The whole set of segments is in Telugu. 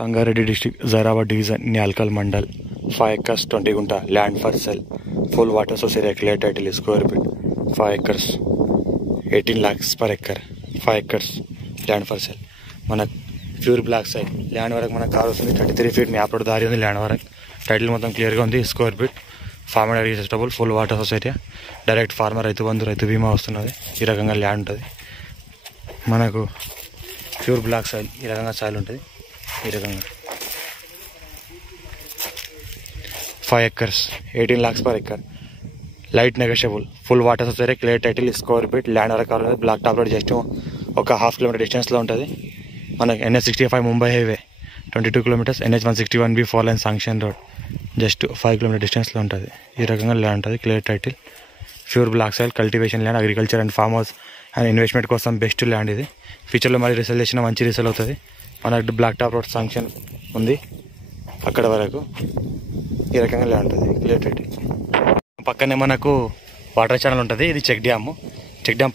Sangareddy district Zaheerabad division Nyalkal mandal 5 acres 20 గుంట land for cell full water society clear title square feet 5 acres 18 lakhs per acre 5 acres land for cell మన ప్యూర్ బ్లాక్ సైడ్ ల్యాండ్ వరకు మన కార్ వస్తుంది 33 feet మ్యాప్ రోడ్ దారి ఉంది ల్యాండ్ వరకు టైటిల్ మొత్తం క్లియర్గా ఉంది square feet farmer registrable full water society direct farmer Rythu Bandhu రైతు బీమా వస్తున్నది ఈ రకంగా ల్యాండ్ ఉంటుంది మనకు ప్యూర్ బ్లాక్ సాయిల్ ఈ రకంగా సాయిల్ ఉంటుంది ఈ రకంగా 5 acres 18 lakhs per acre light negotiable full water society clear title square feet land వరకు కావాలి బ్లాక్ టాప్ రోడ్ జస్ట్ ఒక ½ kilometer డిస్టెన్స్లో ఉంటుంది మనకు NH65 Mumbai highway 22 kilometers NH161B 4 lane sanction road just 5 kilometer డిస్టెన్స్లో ఉంటుంది ఈ రకంగా ల్యాండ్ ఉంటుంది clear title pure black soil cultivation land agriculture and farm house and investment కోసం బెస్ట్ ల్యాండ్ ఇది ఫ్యూచర్లో మళ్ళీ రిసెల్ చేసిన మంచి రిసెల్ అవుతుంది మనకు బ్లాక్ టాప్ రోడ్ శాంక్షన్ ఉంది అక్కడ వరకు ఈ రకంగా ల్యాండ్ ఉంటుంది క్లియర్ టైటిల్ పక్కనే మనకు వాటర్ ఛానల్ ఉంటుంది ఇది చెక్ డ్యామ్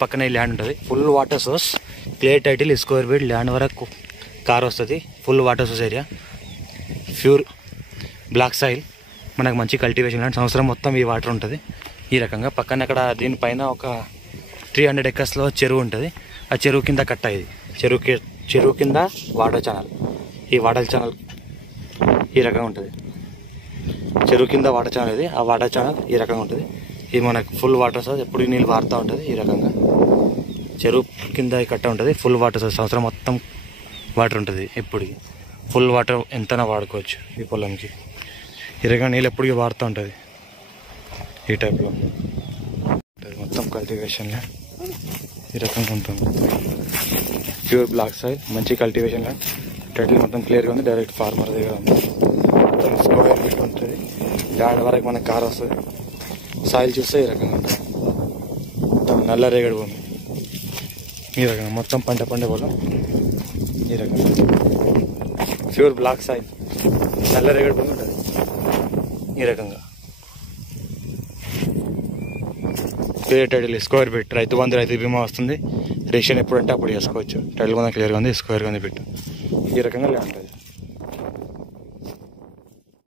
పక్కనే ల్యాండ్ ఉంటుంది full water source clear title square feet land వరకు కార్ వస్తుంది full water source area pure black soil మనకు మంచి కల్టివేషన్ ల్యాండ్ సంవత్సరం మొత్తం ఈ వాటర్ ఉంటుంది ఈ రకంగా పక్కన అక్కడ దీనిపైన ఒక 300 acres చెరువు ఉంటుంది ఆ చెరువు కింద కట్ట ఇది చెరువు కింద వాటర్ ఛానల్ ఈ వాటర్ ఛానల్ ఈ రకంగా ఉంటుంది చెరువు కింద వాటర్ ఛానల్ ఇది ఆ వాటర్ ఛానల్ ఈ రకంగా ఉంటుంది ఇది మనకు ఫుల్ వాటర్ సోర్స్ ఎప్పుడు నీళ్ళు వాడుతూ ఉంటుంది ఈ రకంగా చెరువు కింద కట్ట ఉంటుంది ఫుల్ వాటర్ సోర్స్ సంవత్సరం మొత్తం వాటర్ ఉంటుంది ఎప్పుడు ఫుల్ వాటర్ ఎంతైనా వాడుకోవచ్చు ఈ పొలంకి ఈ రకంగా నీళ్ళు ఎప్పటికీ వాడుతూ ఉంటుంది ఈ టైప్లో మొత్తం కల్టివేషన్ ల్యాండ్ ఈ రకంగా ఉంటుంది ప్యూర్ బ్లాక్ సాయిల్ మంచి కల్టివేషన్ ల్యాండ్ టైటిల్ మొత్తం క్లియర్గా ఉంది డైరెక్ట్ ఫార్మర్ దగ్గర ఉంది మొత్తం స్క్వేర్ ఫీట్ ఉంటుంది ల్యాండ్ వరకు మనకు కార్ వస్తుంది సాయిల్ చూస్తే ఈ రకంగా ఉంటుంది మొత్తం నల్ల రేగడి భూమి ఈ రకంగా మొత్తం పంట పండే పొలం ఈ రకంగా ప్యూర్ బ్లాక్ సాయిల్ నల్ల రేగడి భూమి ఉంటుంది ఈ రకంగా క్లియర్ టైటిల్ స్క్వేర్ ఫీట్ రైతు బంధు రైతు బీమా వస్తుంది రేషన్ ఎప్పుడంటే అప్పుడు చేసుకోవచ్చు టైటిల్ కొంచెం క్లియర్గా ఉంది స్క్వేర్గా ఉంది పెట్టు ఈ రకంగా ల్యాండ్ ఉంటుంది